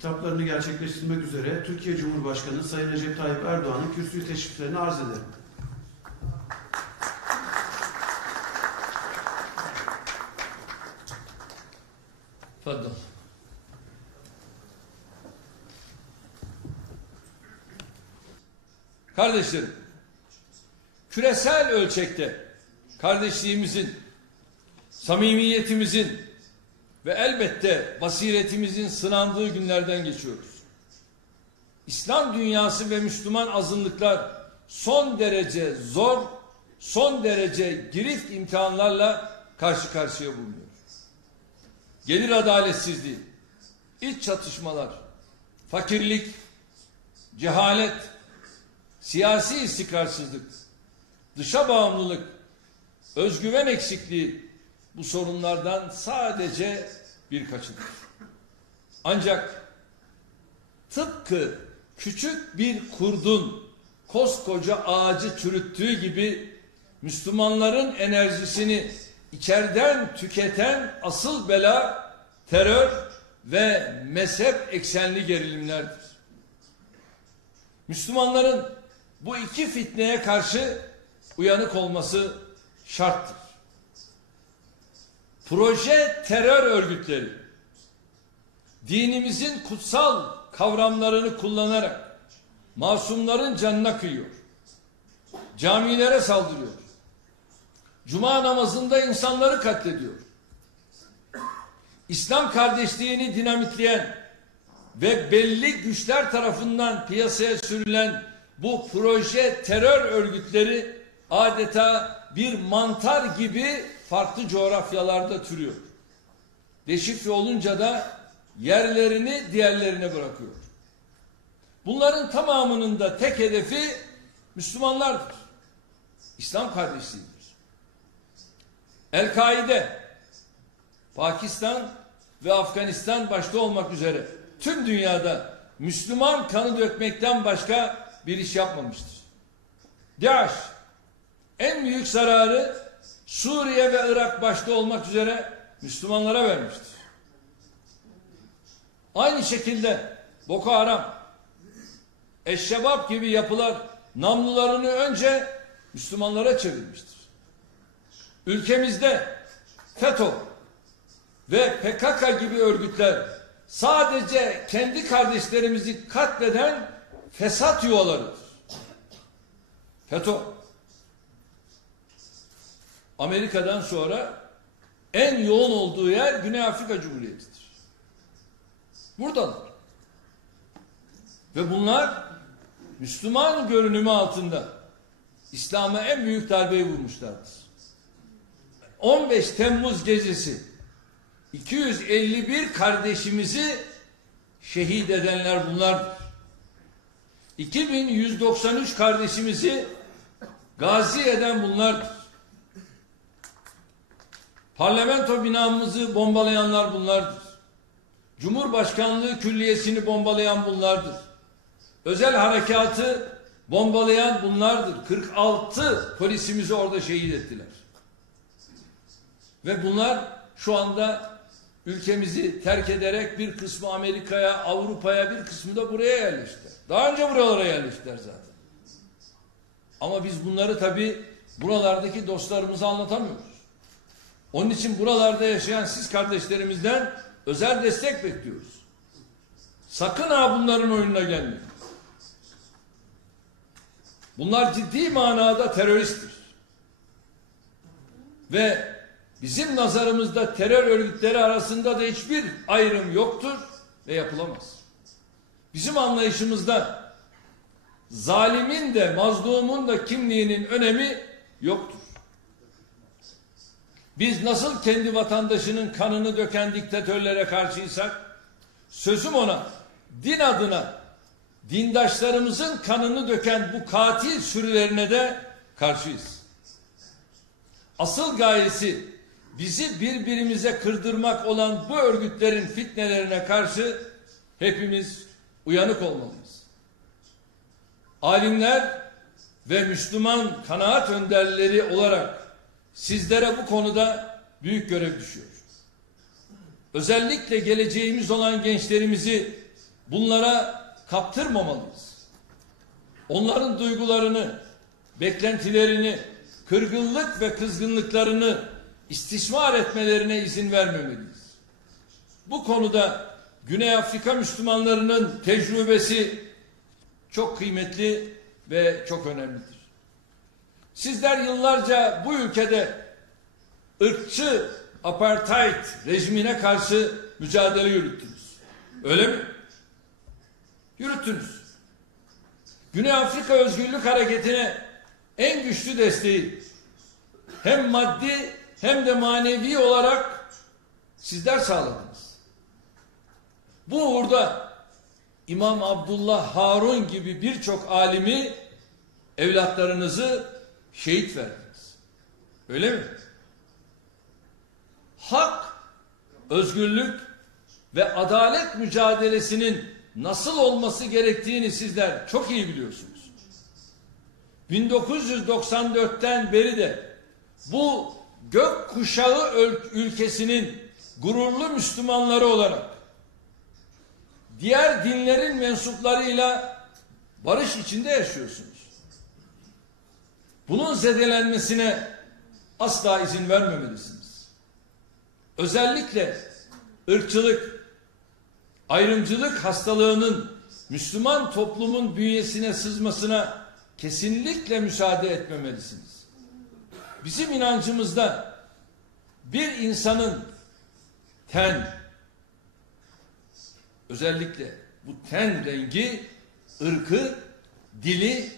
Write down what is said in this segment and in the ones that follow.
hitaplarını gerçekleştirmek üzere Türkiye Cumhurbaşkanı Sayın Recep Tayyip Erdoğan'ın kürsüyü teşriflerini arz ederim. Pardon. Kardeşlerim, küresel ölçekte kardeşliğimizin, samimiyetimizin ve elbette basiretimizin sınandığı günlerden geçiyoruz. İslam dünyası ve Müslüman azınlıklar son derece zor, son derece girift imtihanlarla karşı karşıya bulunuyor. Gelir adaletsizliği, iç çatışmalar, fakirlik, cehalet, siyasi istikrarsızlık, dışa bağımlılık, özgüven eksikliği bu sorunlardan sadece birkaçıdır. Ancak tıpkı küçük bir kurdun koskoca ağacı çürüttüğü gibi Müslümanların enerjisini içeriden tüketen asıl bela terör ve mezhep eksenli gerilimlerdir. Müslümanların bu iki fitneye karşı uyanık olması şarttır. Proje terör örgütleri dinimizin kutsal kavramlarını kullanarak masumların canına kıyıyor. Camilere saldırıyor. Cuma namazında insanları katlediyor. İslam kardeşliğini dinamitleyen ve belli güçler tarafından piyasaya sürülen bu proje terör örgütleri adeta bir mantar gibi farklı coğrafyalarda türüyor. Deşifre olunca da yerlerini diğerlerine bırakıyor. Bunların tamamının da tek hedefi Müslümanlardır. İslam kardeşliğidir. El-Kaide, Pakistan ve Afganistan başta olmak üzere tüm dünyada Müslüman kanı dökmekten başka bir iş yapmamıştır. DAEŞ en büyük zararı Suriye ve Irak başta olmak üzere Müslümanlara vermiştir. Aynı şekilde Boko Haram, Eşşebab gibi yapılar namlularını önce Müslümanlara çevirmiştir. Ülkemizde FETÖ ve PKK gibi örgütler sadece kendi kardeşlerimizi katleden fesat yuvalarıdır. FETÖ Amerika'dan sonra en yoğun olduğu yer Güney Afrika Cumhuriyeti'dir. Buradalar. Ve bunlar Müslüman görünümü altında İslam'a en büyük darbeyi vurmuşlardır. 15 Temmuz gecesi 251 kardeşimizi şehit edenler bunlardır. 2193 kardeşimizi gazi eden bunlardır. Parlamento binamızı bombalayanlar bunlardır. Cumhurbaşkanlığı külliyesini bombalayan bunlardır. Özel harekatı bombalayan bunlardır. 46 polisimizi orada şehit ettiler. Ve bunlar şu anda ülkemizi terk ederek bir kısmı Amerika'ya, Avrupa'ya, bir kısmı da buraya yerleştiler. Daha önce buralara yerleştiler zaten. Ama biz bunları tabii buralardaki dostlarımıza anlatamıyoruz. Onun için buralarda yaşayan siz kardeşlerimizden özel destek bekliyoruz. Sakın ha bunların oyununa gelmeyin. Bunlar ciddi manada teröristtir. Ve bizim nazarımızda terör örgütleri arasında da hiçbir ayrım yoktur ve yapılamaz. Bizim anlayışımızda zalimin de mazlumun da kimliğinin önemi yoktur. Biz nasıl kendi vatandaşının kanını döken diktatörlere karşıysak, sözüm ona din adına dindaşlarımızın kanını döken bu katil sürülerine de karşıyız. Asıl gayesi bizi birbirimize kırdırmak olan bu örgütlerin fitnelerine karşı hepimiz uyanık olmalıyız. Alimler ve Müslüman kanaat önderleri olarak sizlere bu konuda büyük görev düşüyor. Özellikle geleceğimiz olan gençlerimizi bunlara kaptırmamalıyız. Onların duygularını, beklentilerini, kırgınlık ve kızgınlıklarını istismar etmelerine izin vermemeliyiz. Bu konuda Güney Afrika Müslümanlarının tecrübesi çok kıymetli ve çok önemlidir. Sizler yıllarca bu ülkede ırkçı apartheid rejimine karşı mücadele yürüttünüz. Öyle mi? Yürüttünüz. Güney Afrika Özgürlük Hareketi'ne en güçlü desteği hem maddi hem de manevi olarak sizler sağladınız. Bu uğurda İmam Abdullah Harun gibi birçok alimi, evlatlarınızı şehit verdiniz. Öyle mi? Hak, özgürlük ve adalet mücadelesinin nasıl olması gerektiğini sizler çok iyi biliyorsunuz. 1994'ten beri de bu gökkuşağı ülkesinin gururlu Müslümanları olarak diğer dinlerin mensuplarıyla barış içinde yaşıyorsunuz. Bunun zedelenmesine asla izin vermemelisiniz. Özellikle ırkçılık, ayrımcılık hastalığının Müslüman toplumun bünyesine sızmasına kesinlikle müsaade etmemelisiniz. Bizim inancımızda bir insanın özellikle bu ten rengi, ırkı, dili,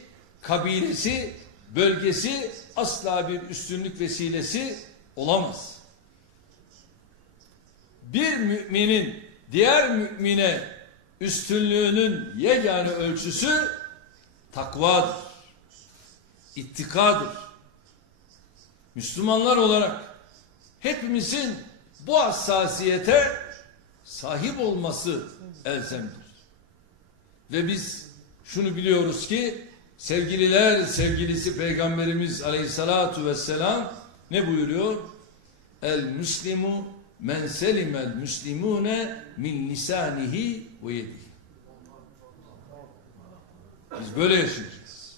kabilesi, bölgesi asla bir üstünlük vesilesi olamaz. Bir müminin diğer mümine üstünlüğünün yegane ölçüsü takvadır, ittikadır. Müslümanlar olarak hepimizin bu hassasiyete sahip olması elzemdir. Ve biz şunu biliyoruz ki sevgililer sevgilisi Peygamberimiz Aleyhissalatu vesselam ne buyuruyor? El müslimu men selimel müslimune min lisanihi ve yedihi. Biz böyle yaşayacağız.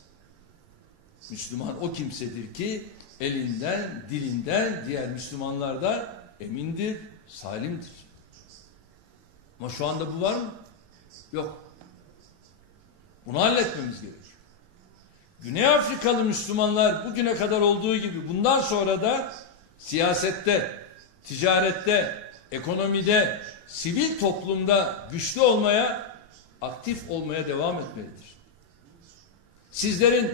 Müslüman o kimsedir ki elinden, dilinden diğer Müslümanlar da emindir, salimdir. Ama şu anda bu var mı? Yok. Bunu halletmemiz gerekiyor. Güney Afrikalı Müslümanlar bugüne kadar olduğu gibi bundan sonra da siyasette, ticarette, ekonomide, sivil toplumda güçlü olmaya, aktif olmaya devam etmelidir. Sizlerin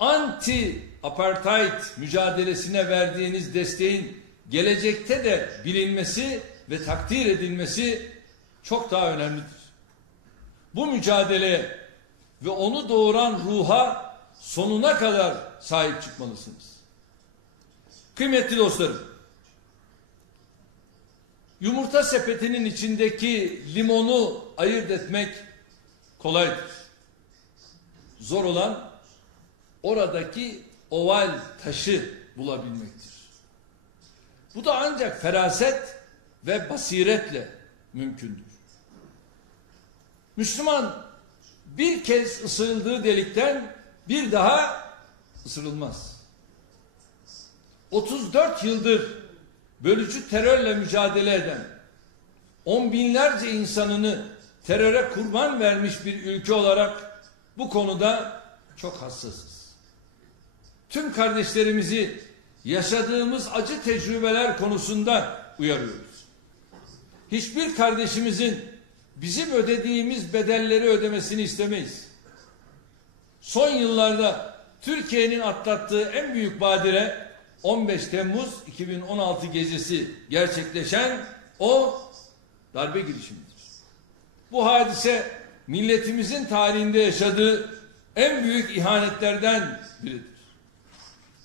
anti-apartheid mücadelesine verdiğiniz desteğin gelecekte de bilinmesi ve takdir edilmesi çok daha önemlidir. Bu mücadeleye ve onu doğuran ruha sonuna kadar sahip çıkmalısınız. Kıymetli dostlarım, yumurta sepetinin içindeki limonu ayırt etmek kolaydır. Zor olan oradaki oval taşı bulabilmektir. Bu da ancak feraset ve basiretle mümkündür. Müslüman bir kez ısırıldığı delikten bir daha ısırılmaz. 34 yıldır bölücü terörle mücadele eden, on binlerce insanını teröre kurban vermiş bir ülke olarak bu konuda çok hassasız. Tüm kardeşlerimizi yaşadığımız acı tecrübeler konusunda uyarıyoruz. Hiçbir kardeşimizin bizim ödediğimiz bedelleri ödemesini istemeyiz. Son yıllarda Türkiye'nin atlattığı en büyük badire 15 Temmuz 2016 gecesi gerçekleşen o darbe girişimidir. Bu hadise milletimizin tarihinde yaşadığı en büyük ihanetlerden biridir.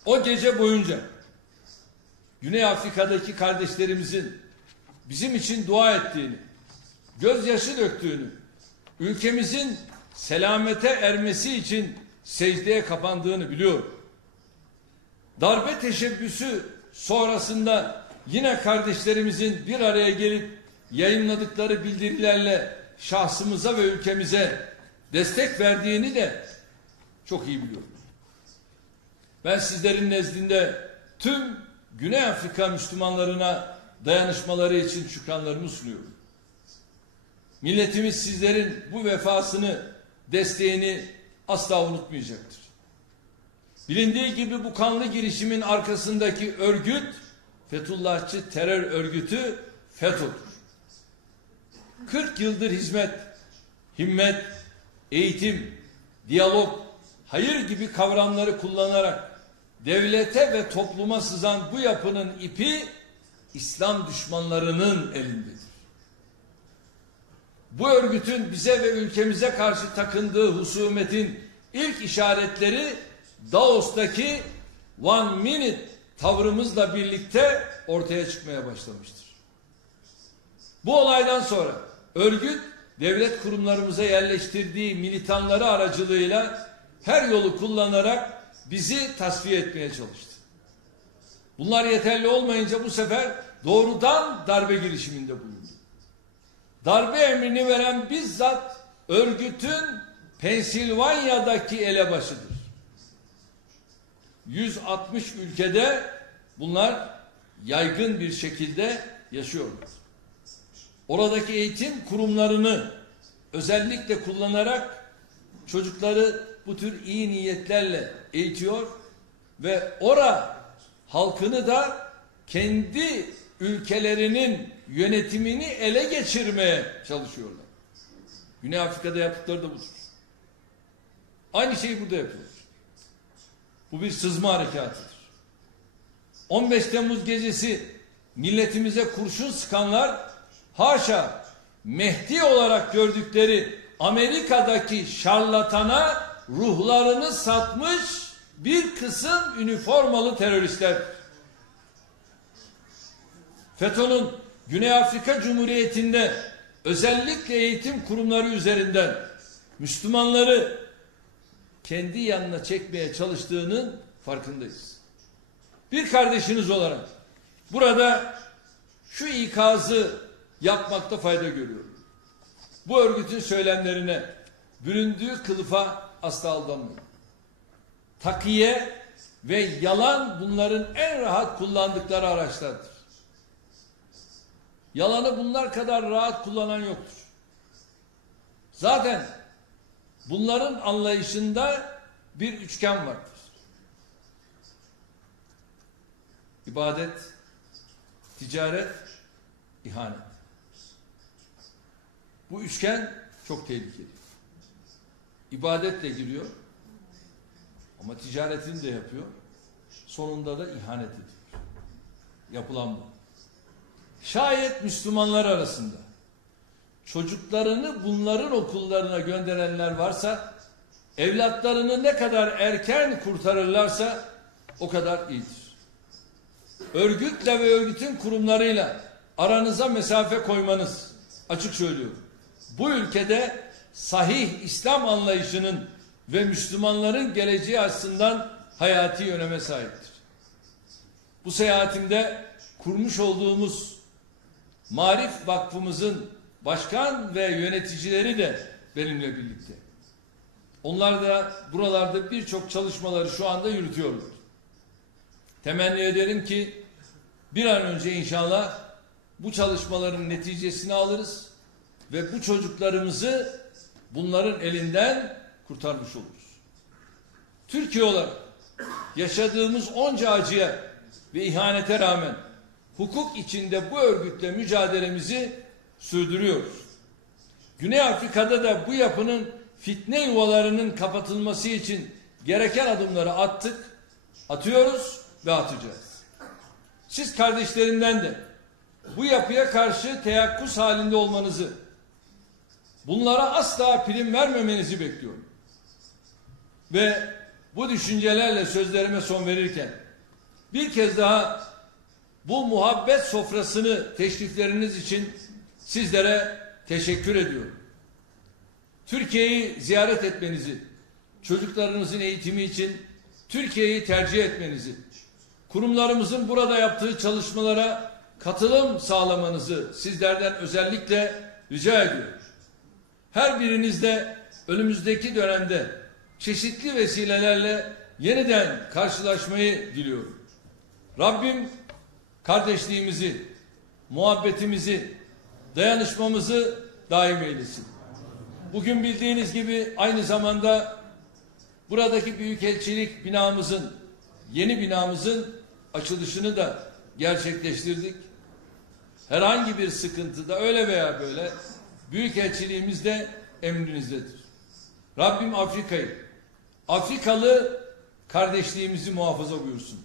O gece boyunca Güney Afrika'daki kardeşlerimizin bizim için dua ettiğini, gözyaşı döktüğünü, ülkemizin selamete ermesi için secdeye kapandığını biliyorum. Darbe teşebbüsü sonrasında yine kardeşlerimizin bir araya gelip yayınladıkları bildirilerle şahsımıza ve ülkemize destek verdiğini de çok iyi biliyorum. Ben sizlerin nezdinde tüm Güney Afrika Müslümanlarına dayanışmaları için şükranlarımı sunuyorum. Milletimiz sizlerin bu vefasını, desteğini asla unutmayacaktır. Bilindiği gibi bu kanlı girişimin arkasındaki örgüt, Fethullahçı terör örgütü FETÖ'dür. 40 yıldır hizmet, himmet, eğitim, diyalog, hayır gibi kavramları kullanarak devlete ve topluma sızan bu yapının ipi İslam düşmanlarının elindedir. Bu örgütün bize ve ülkemize karşı takındığı husumetin ilk işaretleri Davos'taki one minute tavrımızla birlikte ortaya çıkmaya başlamıştır. Bu olaydan sonra örgüt devlet kurumlarımıza yerleştirdiği militanları aracılığıyla her yolu kullanarak bizi tasfiye etmeye çalıştı. Bunlar yeterli olmayınca bu sefer doğrudan darbe girişiminde bulundu. Darbe emrini veren bizzat örgütün Pensilvanya'daki elebaşıdır. 160 ülkede bunlar yaygın bir şekilde yaşıyorlar. Oradaki eğitim kurumlarını özellikle kullanarak çocukları bu tür iyi niyetlerle eğitiyor ve halkını da kendi ülkelerinin yönetimini ele geçirmeye çalışıyorlar. Güney Afrika'da yaptıkları da budur. Aynı şeyi burada yapıyorlar. Bu bir sızma harekatıdır. 15 Temmuz gecesi milletimize kurşun sıkanlar haşa Mehdi olarak gördükleri Amerika'daki şarlatana ruhlarını satmış bir kısım üniformalı teröristler. FETÖ'nün Güney Afrika Cumhuriyeti'nde özellikle eğitim kurumları üzerinden Müslümanları kendi yanına çekmeye çalıştığının farkındayız. Bir kardeşiniz olarak burada şu ikazı yapmakta fayda görüyorum. Bu örgütün söylemlerine, büründüğü kılıfa asla aldanmayın. Takiye ve yalan bunların en rahat kullandıkları araçlardır. Yalanı bunlar kadar rahat kullanan yoktur. Zaten bunların anlayışında bir üçgen vardır. İbadet, ticaret, ihanet. Bu üçgen çok tehlikeli. İbadetle giriyor ama ticaretini de yapıyor. Sonunda da ihanet ediyor. Yapılan bu. Şayet Müslümanlar arasında çocuklarını bunların okullarına gönderenler varsa, evlatlarını ne kadar erken kurtarırlarsa o kadar iyidir. Örgütle ve örgütün kurumlarıyla aranıza mesafe koymanız, açık söylüyorum, bu ülkede sahih İslam anlayışının ve Müslümanların geleceği açısından hayati öneme sahiptir. Bu seyahatimde kurmuş olduğumuz Marif Vakfımızın başkan ve yöneticileri de benimle birlikte. Onlar da buralarda birçok çalışmaları şu anda yürütüyorlar. Temenni ederim ki bir an önce inşallah bu çalışmaların neticesini alırız ve bu çocuklarımızı bunların elinden kurtarmış oluruz. Türkiye olarak yaşadığımız onca acıya ve ihanete rağmen hukuk içinde bu örgütle mücadelemizi sürdürüyoruz. Güney Afrika'da da bu yapının fitne yuvalarının kapatılması için gereken adımları attık, atıyoruz ve atacağız. Siz kardeşlerimden de bu yapıya karşı teyakkuz halinde olmanızı, bunlara asla prim vermemenizi bekliyorum. Ve bu düşüncelerle sözlerime son verirken bir kez daha bu muhabbet sofrasını teşrifleriniz için sizlere teşekkür ediyorum. Türkiye'yi ziyaret etmenizi, çocuklarınızın eğitimi için Türkiye'yi tercih etmenizi, kurumlarımızın burada yaptığı çalışmalara katılım sağlamanızı sizlerden özellikle rica ediyorum. her biriniz de önümüzdeki dönemde çeşitli vesilelerle yeniden karşılaşmayı diliyorum. Rabbim kardeşliğimizi, muhabbetimizi, dayanışmamızı daim eylesin. Bugün bildiğiniz gibi aynı zamanda buradaki büyükelçilik binamızın, yeni binamızın açılışını da gerçekleştirdik. Herhangi bir sıkıntıda öyle veya böyle büyükelçiliğimiz de emrinizdedir. Rabbim Afrika'yı, Afrikalı kardeşliğimizi muhafaza buyursun.